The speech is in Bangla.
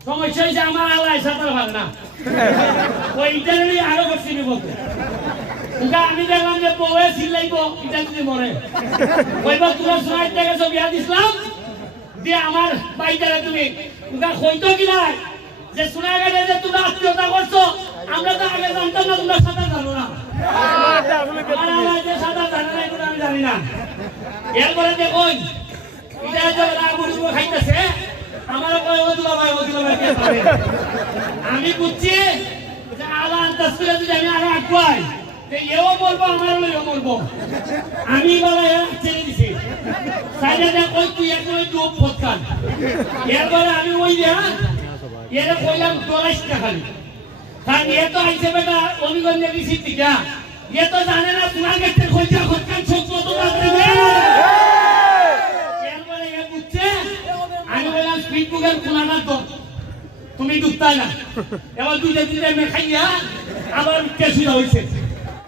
সমস্যা হয়েছে আমার আল্লাহ সাঁতার ভালো না ওইটা আরো করছি বলতে আমি দেখলাম যে বউয়ে সিলাইব এটা যদি মরে কইবা তোমার সময় থেকে সব বিয়া দিছিলাম দিয়ে আমার বাইটারে তুমি ওটা কইতো কি নাই যে শোনা গেছে যে তুমি আত্মীয়তা করছো আমরা তো আগে জানতাম না তোমরা সাঁতার জানো না সাঁতার জানে না এগুলো আমি জানি না এরপরে দেখুন এটা যে রাগুড়ি খাইতেছে আমার আমি বুঝছি যে আলা আন্দাজ করে যদি আমি আরো আগুয়াই এও বলবো আমার লইও বলবো আমি বলা ছেড়ে দিছি সাইডে দেখ ওই তুই একদম চোখ ফটকান এরপরে আমি ওই দেয়া এরা কইলাম 40 টাকা খালি কারণ এ তো আইছে বেটা অনিগঞ্জে রিসিপ্ট দিকা এ তো জানে না তোমার কাছে খোঁজা খটকান ছোট ছোট লাগবে এরপরে এ বুঝছে আমি বললাম ফেসবুকের কোনাটা তো তুমি ডুবতাই না এবার দুইটা তিনটা মেয়ে খাইয়া আবার কেসুরা হয়েছে